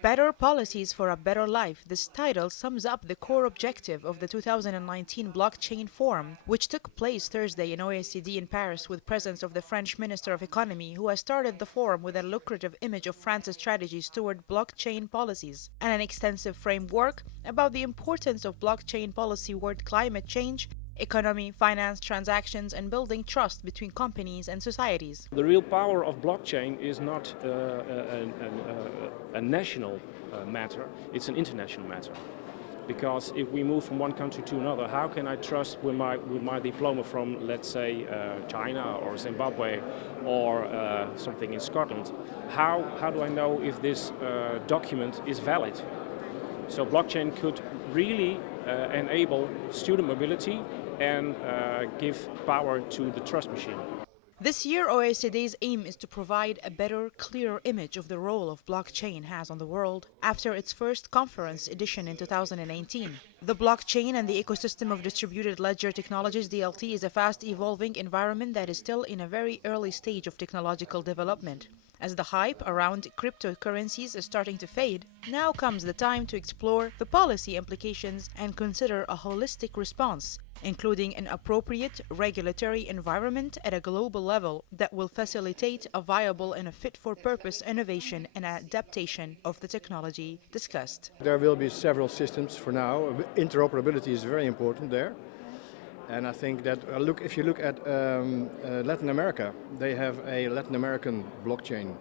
Better Policies for a Better Life. This title sums up the core objective of the 2019 Blockchain Forum, which took place Thursday in OECD in Paris with presence of the French Minister of Economy, who has started the forum with a lucrative image of France's strategies toward blockchain policies and an extensive framework about the importance of blockchain policy toward climate change, economy, finance, transactions, and building trust between companies and societies. The real power of blockchain is not a national matter, it's an international matter. Because if we move from one country to another, how can I trust with my diploma from, let's say, China or Zimbabwe or something in Scotland? How do I know if this document is valid? So blockchain could really enable student mobility and give power to the trust machine. This year, OECD's aim is to provide a better, clearer image of the role of blockchain has on the world after its first conference edition in 2018. The blockchain and the ecosystem of distributed ledger technologies, DLT, is a fast-evolving environment that is still in a very early stage of technological development. As the hype around cryptocurrencies is starting to fade, now comes the time to explore the policy implications and consider a holistic response, including an appropriate regulatory environment at a global level that will facilitate a viable and a fit-for-purpose innovation and adaptation of the technology discussed. There will be several systems for now. Interoperability is very important there. And I think that if you look at Latin America, they have a Latin American blockchain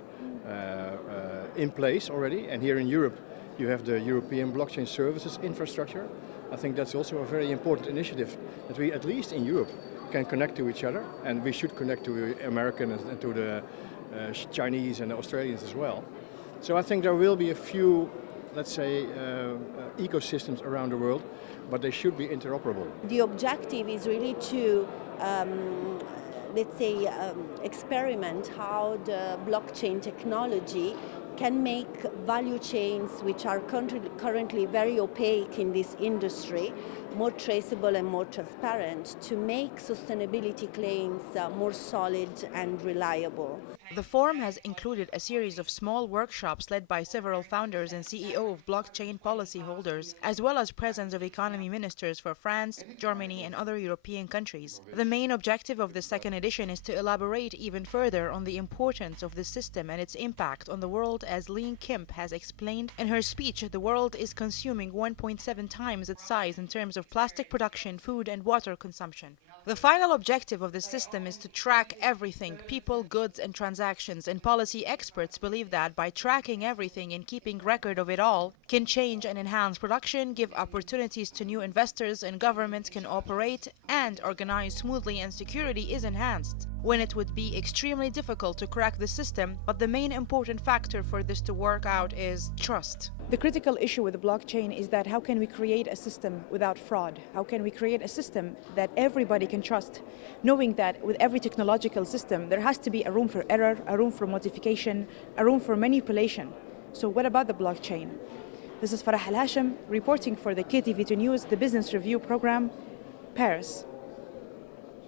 in place already. And here in Europe, you have the European blockchain services infrastructure. I think that's also a very important initiative that we, at least in Europe, can connect to each other. And we should connect to Americans and to the Chinese and the Australians as well. So I think there will be a few, let's say, ecosystems around the world, but they should be interoperable. The objective is really to, experiment how the blockchain technology can make value chains, which are currently very opaque in this industry, more traceable and more transparent, to make sustainability claims more solid and reliable. The forum has included a series of small workshops led by several founders and CEO of blockchain policy holders, as well as presence of economy ministers for France, Germany, and other European countries. The main objective of the second edition is to elaborate even further on the importance of the system and its impact on the world. As Lien Kemp has explained in her speech, the world is consuming 1.7 times its size in terms of plastic production, food, and water consumption. The final objective of the system is to track everything, people, goods, and transactions, and policy experts believe that by tracking everything and keeping record of it all can change and enhance production, give opportunities to new investors, and governments can operate and organize smoothly, and security is enhanced when it would be extremely difficult to crack the system. But the main important factor for this to work out is trust. The critical issue with the blockchain is that how can we create a system without fraud? How can we create a system that everybody can trust, knowing that with every technological system there has to be a room for error, a room for modification, a room for manipulation. So what about the blockchain? This is Farah Al Hashim reporting for the KTV2 News, the Business Review Program, Paris.